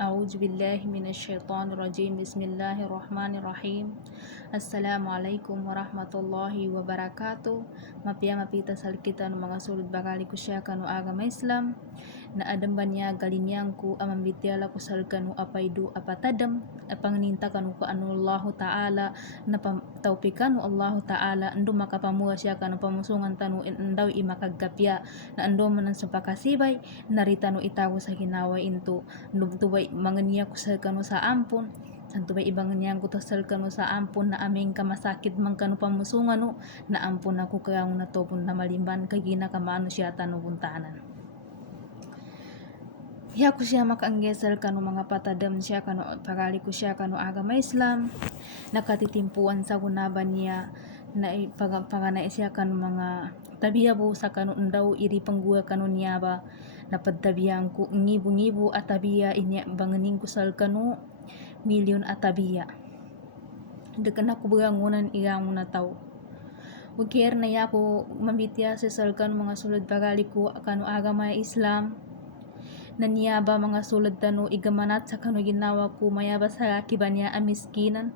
أعوذ بالله من الشيطان الرجيم بسم الله الرحمن الرحيم Assalamualaikum warahmatullahi wabarakatuh. Mapita salkitan mga sulod bakali ko siya kanu agama Islam na adam banya galinyang ku amambitiala ko sal kanu apaidu apatadam apangninta kanu ko anu Allah Ta'ala na taupikan Allah Ta'ala ando makapamuha siya kanu pamusungan tanu endaw imakagkapya na ando manan sa pakasibay narita no itago sa ginawa into nubtubay manganya ko sa kanu sa ampun santo ba ibang niyang kutasal kanu sa ampun na aming kamasakit man kanu pamusungan no na ampun ako kaya na topon na malimban kagina kamano siya tanu puntanan. Hiya ko siya makaanggesal kanu mga patadam siya kanu pagali ko siya kanu agama Islam nakatitimpuan sa gunaban niya na pagana siya kanu mga tabiya po sa kanu ndaw iri pangguya kanu niya ba napadtabiyan ko ngibu-ngibu at tabiya inya banganing kusal kanu milyon at tabiya dekan ako bugangunan iyangon na tao ukir na ya ko mambitya sa salkan mga sulod pagali ko kanu agama Islam naniyaba mga sulod tanu igamanat sa kanu ginawa ko mayaba sa kibanya amiskinan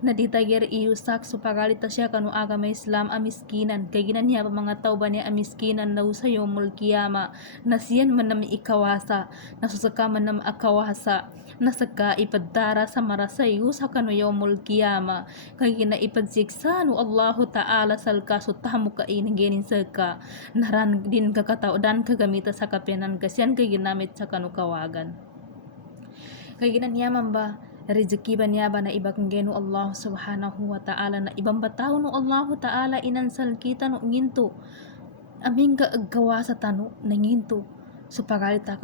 na ditagir iusak so pagalita siya kanu agama Islam amiskinan kay ginaniya pa mga tao ba niya amiskinan na usayo mulkiyama na siyan manam ikawasa nasusaka manam akawasa nasaka ipadara sa marasay usa kanu yawmul kiyama kay gina ipadsiksa no Allahu Ta'ala sal kaso tamo ka iningin saka naran din kakatao dan kagamita sa kapenan kasyan kay ginamit sa kanu kawagan kay ginaniyaman ba rezeki ba niya ba na ibang geno Allah subhanahu wa ta'ala na ibang batao no Allah ta'ala inansal kita no nginto aming gawa sa tano na nginto so pagalita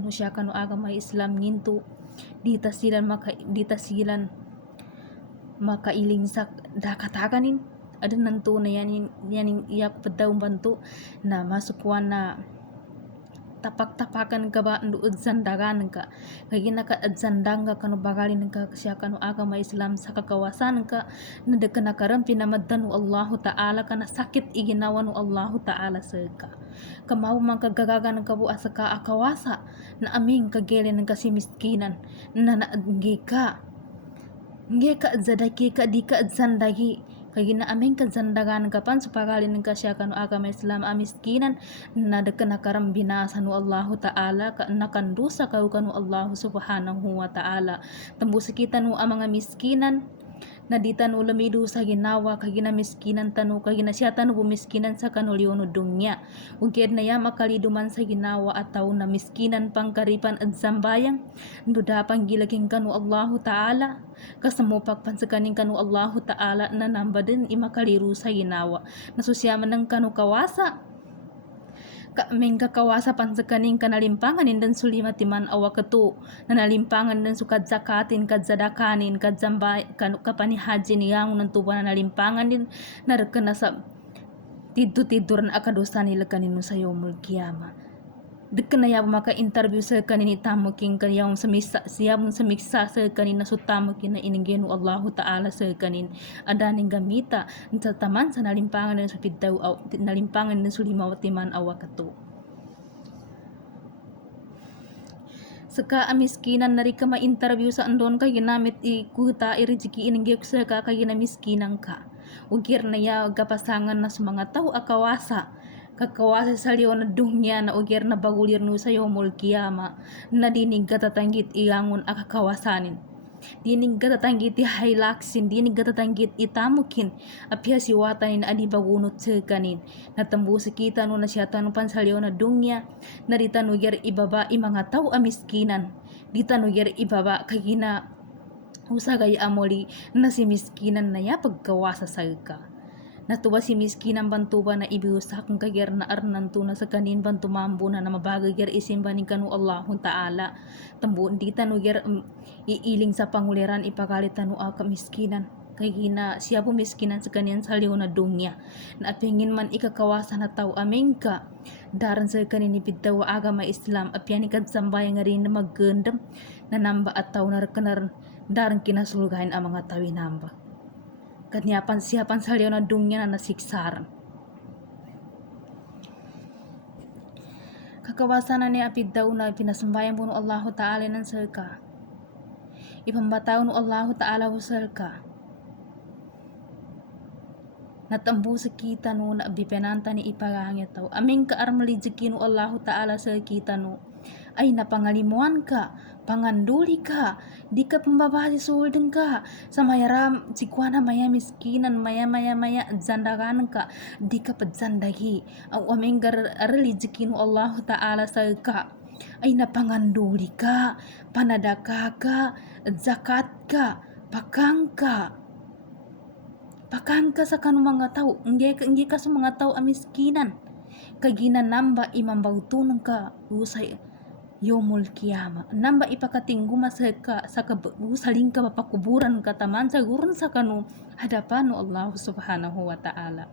no siya kanu agama Islam nginto dita silan makailing sa dakataganin adan nanto na yaning iyak padaw banto na masukwan na tapak-tapakan ka ba nuud sandagan ka kaya naka-adsandang ka kanu bagalin ka siya kanu agama Islam sa kakawasan ka na deka nakaram pinamaddan no Allahu Ta'ala ka na sakit iginawa no Allahu Ta'ala sa ka kamaw man kagagagan ka buas sa kaakawasa na aming kagelen ng kasi miskinan na naadgi ka adzadaki ka di ka adsandagi kaya na aming kadzandagan kapan supagalin ng kasya kanu agama Islam amiskinan na deka nakaram binasa no Allahu Ta'ala ka nakandusa ka kanu Allahu subhanahu wa ta'ala tambusa kita no ang mga miskinan na di tanu lamido sa ginawa kagina miskinan tanu kagina siya tanu bumiskinan sa kanulyono dunya ugid na ya makaliduman sa ginawa at tao na miskinan pangkaripan at sambayang duda pang gilaging kanu Allahu Ta'ala kasamo pagpansakaning kanu Allahu Ta'ala na namba din imakaliru sa ginawa nasusyaman ng kanu kawasa kaming kakawasa pansakaning kanalimpangan indan sulima timan awa ketu nanalimpangan dan sukad zakatin kadzadakanin kadzambay kapanihajin yang nantuban nanalimpangan din narekena sa tidur-tiduran akadosa nila kanino sa yomul kiyama dekena ya maka interview sa kanini tamuking kaniyang siyam samiksa sa kanina so tamukin na iningenu Allahu Ta'ala sa kanin adaning gamita sa taman sa nalimpangan ng supiddaw nalimpangan ng sulimawatiman awakato saka amiskinan na ka ma-interview sa andon ka ginamit ikuta irijiki iningyok sa ka ginamiskinan ka ugir na ya gapasangan na sa mga tao akawasa kakawasa sa liyo na dunya na ugir na bagulir no sa yomul kiyama na dinig katatanggit iyangon akakawasanin dinig katatanggit ihailaksin dinig katatanggit itamukin apya siwatanin adi bagunot sa kanin natambu sa kita no na siya tanupan sa liyo na dunya na ditan ugir ibaba mga tao amiskinan ditan ugir ibaba kagina usagay amoli na si miskinan na ya pagkawasa sa ka natuwa si miskinan bantuba na ibiusak ng kagir na arnanto na sa kanin bantumambo na mabagagir isimbanin kanu Allahu Ta'ala tambu dita no gir iiling sa panguliran ipagalitan no ka miskinan kay gina siya po miskinan sa kanin sa liyo na dunya na apingin man ikakawasan na tao aming ka daran sa kanin ipiddaw agama Islam apyan ikadsambayan nga rin na maggandam na namba at tao na rekanar daran kinasulgahin ang mga tawi namba kanyapan siyapan sa liyo na dunya na nasiksaran kakawasanan ni apid daw na pinasambayan po no Allah Ta'ala ng sarka. Ipambataw no Allah Ta'ala sarka. Natambu sa kita no na bipenanta ni iparangit tao. Aming kaarmalijiki no Allah Ta'ala sa kita no. Ay napangalimuan ka, panganduli ka, di ka pambabasi sulden ka, sa mayaram, sikwana maya miskinan, maya zandaran ka, di ka padzandagi. Ang aming kaarmalijiki no Allah Ta'ala sa ka. Ay napanganduli ka, panadaka ka, zakat ka, pakang ka. Pakan ka sa kanong mga tao, hindi ka sa mga tao amiskinan. Kaginanamba imambautunan ka usay yomul kiyama. Namba ipakatingguma sa ka sa usaling ka mapakuburan ka taman sa gurun sa kanu hadapan no Allah subhanahu wa ta'ala.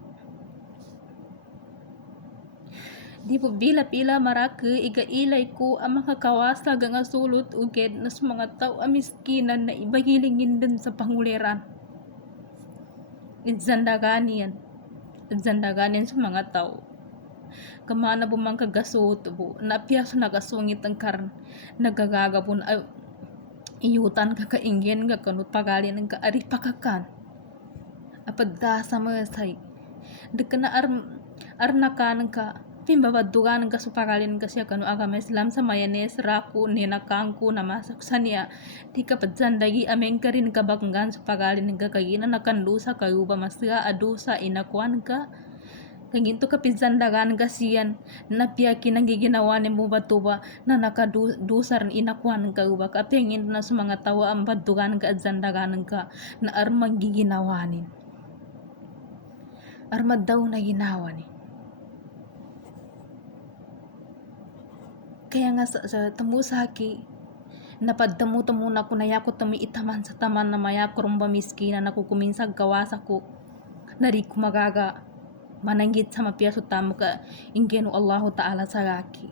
Di po bila-pila marake iga-ilay ko ang mga kawasa nga sulot uged nas mga tao amiskinan na ibahilingin din sa panguliran. Itzandaganian sa mga tao. Kamana bumang kagasot po, napiyaso nagasungit ang karan, nagagagabon ay iyutan kakaingin ka kanut pagalin ng kaari pakakan. Apadda sa masay, dekana arnakan ka, pimbabadugan ka supagalin ka siya kanu agama Islam sa mayanes raku ninakangku namasak sa niya di ka padzandagi ameng ka rin kabanggan supagalin ka kagina nakandusa kayo ba masya adusa inakuan ka kaginto ka pidzandagan ka siyan napiyakin ang giginawa ni mo batuba na nakadusar inakuan ka ba kapingin na sa mga tawa ang badugan ka at zandagan ka na armang giginawanin armad daw na ginawa ni. Kaya nga sa tambusaki, napaddamu-tamu na ko na yako tami itaman sa taman na maya kurumba miskina na kukuminsag kawasa ko. Nari ko magaga, mananggit sa mapiyaso tamo ka, ingeno Allahu Ta'ala sa laki.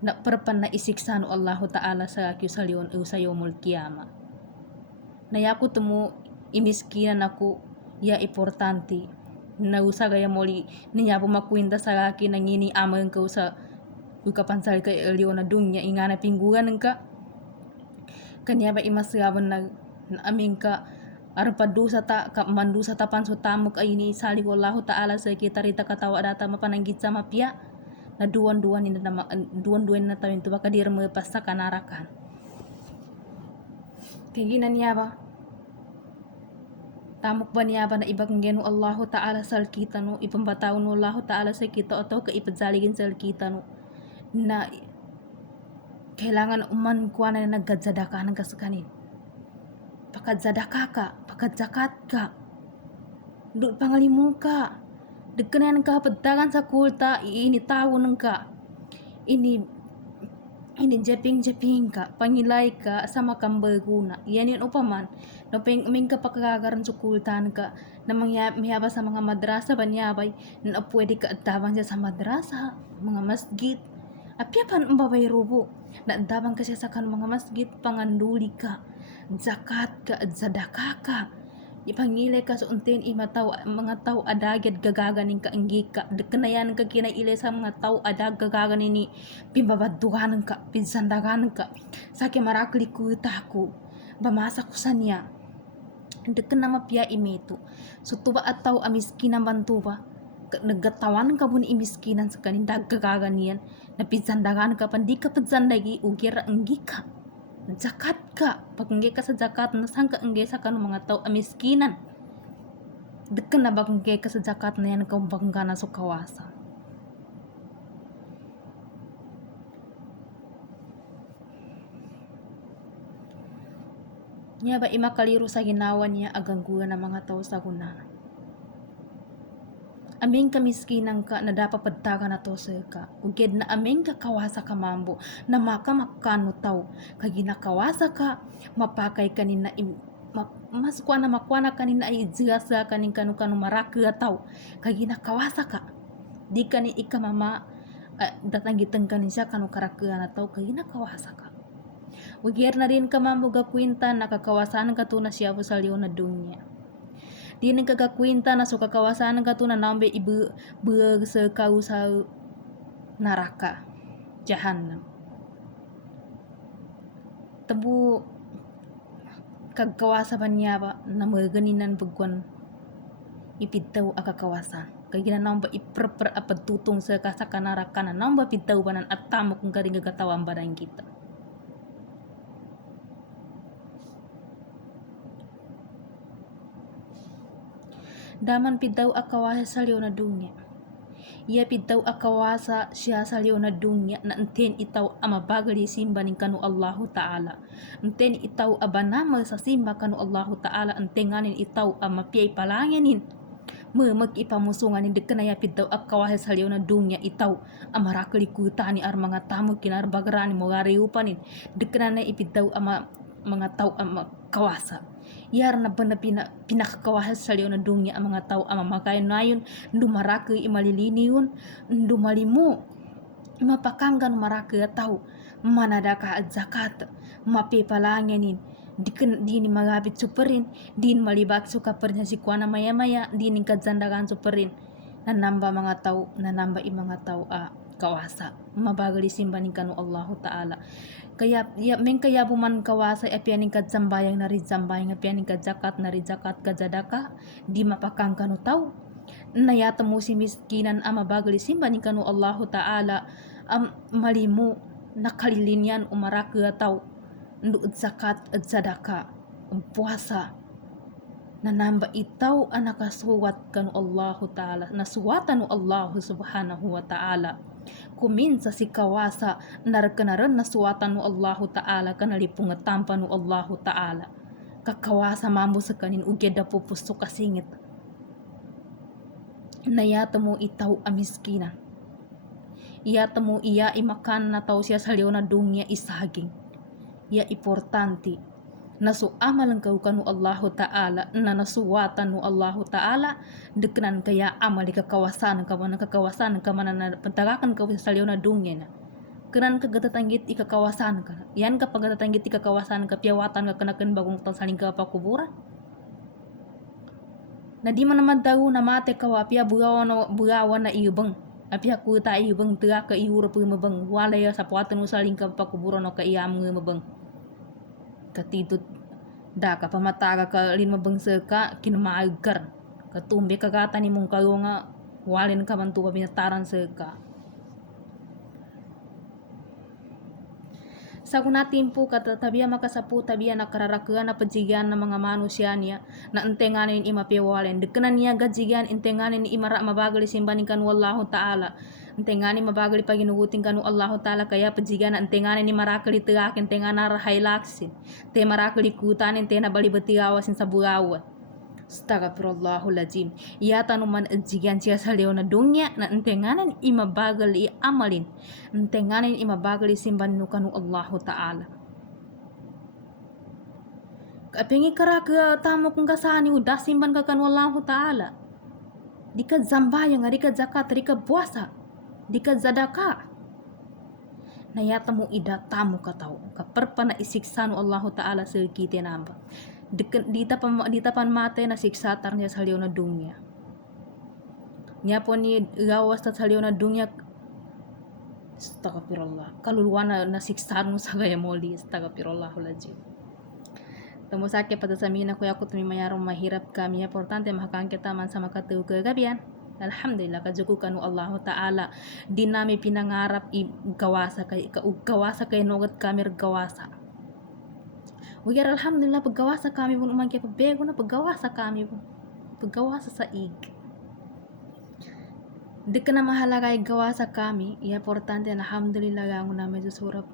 Na perpan na isiksa no Allahu Ta'ala sa laki sa liyon o sa yomul kiyama. Na yako tumu imiskina na ko, ya importante. Na usa gaya moli, niya pumakwinta sa laki na ngini amang ko sa ukapansal ka elio na dunya ingana pinggugan ka kanya ba imasyaban na aming ka arpadusa ta ka mandusa tapan so tamok ay ni sali wallahu ta'ala sa kita rita katawa data mapananggit sa mapya na duwan-duwan na tawin to baka dir mo pasta kanarakan kay ginan niya ba tamok ba niya ba na ibang geno Allahu Ta'ala sa kita no ipambataw no Allahu Ta'ala sa kita o ka ipadzaligin sa kita no na kailangan uman kuha na nagkadzadaka ng kasakanin. Pakadzadaka ka, pakadzakat ka. Doon pangalimu ka. Dagkanan ka padtagan sa kulta, iinitawo ng ka. Ini japing ka, pangilay ka sa makambaguna. Yan yun upaman. Naping ka pakagagaran sa kultan ka na miyaba sa mga madrasa banyabay na pwede ka adtabang siya sa madrasa, mga masjid. Apiapan umbabay rubo na adabang ka siya sa kan mga masjid panganduli ka zakat ka at zadaka ka ipangilay ka sa untin mga tao adagad gagaganin ka anggi ka dekanayan ka kinailay sa mga tao adag gagaganin ni pimbabaduganan ka pinsandagan ka sa marakli kuta ko bamasa ko sa niya dekan na mapya imito so tuba at tao amiskinang bantuba nagatawan ka po ni imiskinan sa kanin daggagaganian na pisandagan ka pandi ka pinsandagi ugira anggi ka zakat ka pag anggi ka sa zakat nasang ka anggi sa kanong mga tao amiskinan dekan na baganggi ka sa zakat na yan kaumbangga na sa kawasa niya ba imakaliro sa ginawa niya agangguan ng mga tao sa guna aming kamiskinang ka na dapat padtaga na to sa ka. Uged na aming kakawasa ka mambo na makamakano tao. Kaginakawasa ka, mapakay kanina mas kuha na makuha na kanina ay idzasa kanin kanu maraka tao. Kaginakawasa ka. Di kanin ikamama datanggitan kanin siya kanu karaka na tao. Kaginakawasa ka. Uged na rin ka mambo gakwinta nakakawasan ka to na siya po sa liyo na dunya. Di nagkakakwinta na so kakawasan ka to na nambe ibu sa kausa neraka jahanam. Tebu kagkawasa banyaba na magaganinan bagwan ipitaw akakawasa. Kaya namba iperper apa tutong sa kasakanaraka na namba pitaw banan at tamo kung karing gagatawan barang kita. Daman pitaw akawasa sa liyo na dunya. Ia pitaw akawasa siya sa liyo na dunya na enten itaw amabagali simba ning kanu Allahu Ta'ala. Enten itaw abanama sa simba kanu Allahu Ta'ala entenganin itaw amapiyay palanginin. Mag-ipamusungan hindi ka na yapid daw akawahal sa liyo na dunya itaw amarakali kutani ar mga tamo kinar bagrani mo gariupanin di ka na ipid daw ama mga tao ama kawasa yar na ba na pinakakawahal sa liyo na dunya ang mga tao ama makayon na yun dumaraki imalilini yun dumalimu mapakanggan maraki tao manadaka at zakat mapipalanginin di ni magabit superin, din malibat suka perin si kuana maya-maya, di ni kadzandagan superin. Nanamba mga tao, nanamba mga tao kawasa. Mabagali simba ni kanu Allahu Ta'ala. Kaya kaya buman kawasa apian ni kadzambayang na rizambayang apian ni kadzakat na rizakat kadzadaka, di mapakang kanu tao. Nayata mo si miskinan mabagali simba ni kanu Allahu Ta'ala, malimu nakalilinyan umaraka tao. Ndu zakat at sadaka puasa na namba itaw ang nakasuwat kanu Allahu Ta'ala nasuwatan no Allahu Subhanahu wa Ta'ala kuminsa si kawasa narkanaran nasuwatan no Allahu Ta'ala kanalipong tampa no Allahu Ta'ala kakawasa mambo sa kanin ugyada pupusto kasingit nayata mo itaw amiskina iyata mo iya imakan na tao siya sa liyo na dunya isaging ya importante nasu amalan kau kanu Allahu Ta'ala na nasuwatan no Allahu Ta'ala deknan kaya amal kakawasan kamana na pantagakan kau sa liyo na dunya na kenan kagatatanggit ikakawasan ka yan kapag gatatanggit ikakawasan ka piyawatan ka kanakan bagong tang saling ka pakuburan na di man naman daw na mate kawa piya bugawan na iyubang apia kuta iyubang tiga ka iura pu mabang walaya sa puatan saling ka pakuburan no ka iyam mabang katidot da ka pamataga ka lima bangsa ka kinamaagar katumbe kagata ni mong kayo nga walin ka man tuwa binataran sa ka sa kunatin po katatabiya makasapu tabiya nakararakuan na pajigan ng mga manusia niya na entenganin imapiwalen dekanan niya gajigan entenganin imara mabagali simbanin kan wallahu ta'ala entenganin mabagali paginugutin kanu Allahu Ta'ala kaya pajigan na entenganin ni marakali tigakin tengana rahailaksin te marakali kutanin te nabalibati awasin sa bugawan Astagfirullahaladzim. Iyata numan ejigan siya sa liyo na dunya na entenganan imabagal i amalin. Entenganan imabagal i simban kanu Allahu Ta'ala. Kapengi karaka tamo kung kasani udah simban ka kanu Allahu Ta'ala. Di ka zambayang, di ka zakat, di ka puasa, di ka zadaka. Nayata mo ida tamo ka tao. Kaperpa na isiksa nu Allahu Ta'ala sa kiti namba. Dita pan mate na siksatar niya sa liyo na dunya. Niya po ni gawas sa liyo na dunya. Astagfirullah. Kaluluwa na siksar mo sa gaya moli. Astagfirullahuladzim. Tumusake pada sa mina kuya ko tumimayarong mahirap kami. Importante mahakang kita man sa makatuw kagabian. Alhamdulillah kajuku kanu Allahu Ta'ala. Di nami pinangarap gawasa kay nugat kami gawasa. Ugyar alhamdulillah paggawasa kami pun umang kaya pabego na paggawasa kami pun paggawasa sa ig di ka na mahalaga gawasa kami iya importante alhamdulillah gango namin susurap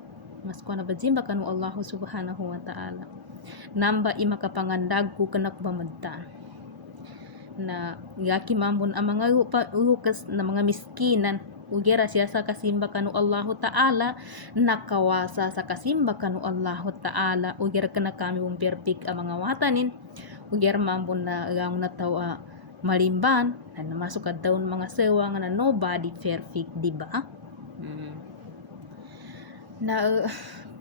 mas ko na bajimba kanu Allah Subhanahu wa Ta'ala namba ima kapangandag ko kanak bamadta na yaki mambon ang mga lukas na mga miskinan ugyara siya sa kasimba kanu Allahu Ta'ala nakawasa sa kasimba kanu Allahu Ta'ala ugyara ka na kami umperpik ang mga watanin ugyara mambon na ang natawa malimban na namasok at daon mga sewa nga na nobody perfect diba na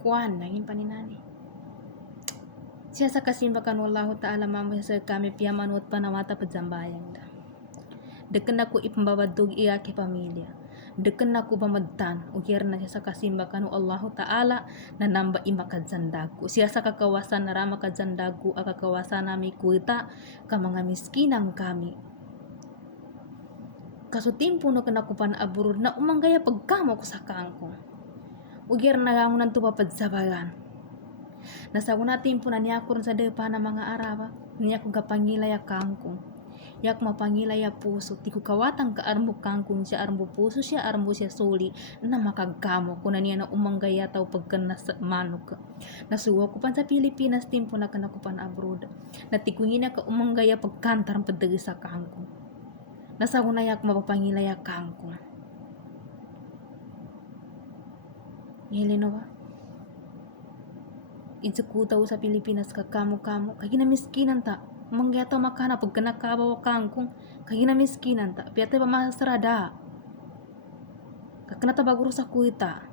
kuan naging paninani siya sa kasimba kanu Allahu Ta'ala mambon sa kami piyamanot panawata padzambayang da dekan ako ipambabadog iya ke pamilya deken na ko pamadtan ugyar na siya sa kasimba kanu Allahu Ta'ala na namba imakadzandagu siya sa kakawasan na rama kadzandagu akakawasan nami kuita ka mga miskinang kami kasutimpo no kanakupan aburud na umanggaya pagkamo ko sa kangkong ugyar na gangunan tupapagsabagan nasa una timpo na niyakor sa depa na mga araba niya kong kapangilaya kangkong yak mapangilaya puso ti kawatang ka armo kangkong siya armo puso siya armo siya suli na makagkamo kuna niya na umanggaya tao pagkan nasa manok nasuwa ko pan sa Pilipinas timpo na kanakupan abroad na tikungin na ka umanggaya pagkantar padagi sa kangkong nasa una yak mapapangilaya kangkong Heleno ba? Idzakutaw sa Pilipinas kakamo-kamo kay ginamiskinan ta mangyata makana pag kanakabaw kangkong kay ginamiskinan ta piyata pa masarada kakana tabaguro sa kuita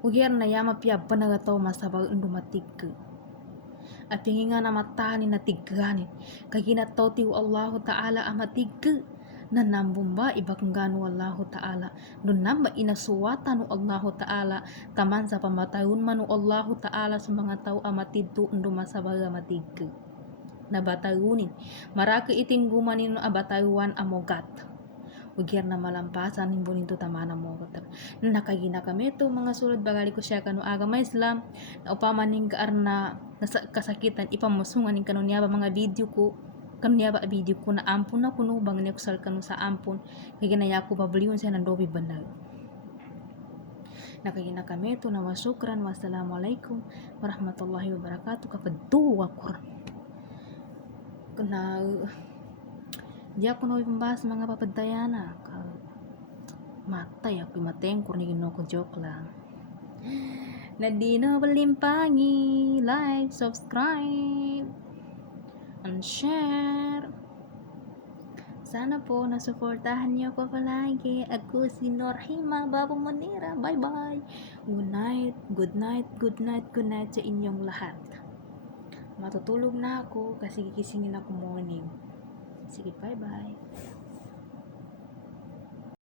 ugyar na yama piyabba nagataw masabag undumatig at nga na matani na tigganin kay ginataw ti Allahu Ta'ala amatig na nambumba ibang gano Allahu Ta'ala nun namba inasuwata no Allahu Ta'ala taman sa pamatayun man no Allahu Ta'ala sa mga tao amatidto ndo masabaga matig na batayunin maraki iting gumanin no abatayuan amogat ugyar na malampasan nimbo ninto tamana mo nakagina kami to mga sulod bagali ko siya kanu agama Islam na upamaning kaar na kasakitan ipamusungan ning kanunya ba mga video ko kanya ba video ko na ampun na kuno bang niya kusal kanu sa ampun kaya ginaya ko babaliwan siya ng dobi banal nakagina kami to na wasukran wassalamualaikum warahmatullahi wabarakatuh kapadduwa ko na di ako na ipambahas mga papadayana matay ako matengkor ni gino ko joke lang na di na balimpangi like subscribe and share. Sana po nasuportahan niyo ko palagi. Ako si Norhima Babo Monera. Bye bye. Good night, good night, good night, good night sa inyong lahat. Matutulog na ako kasi gigisingin ako morning. Sige, bye bye.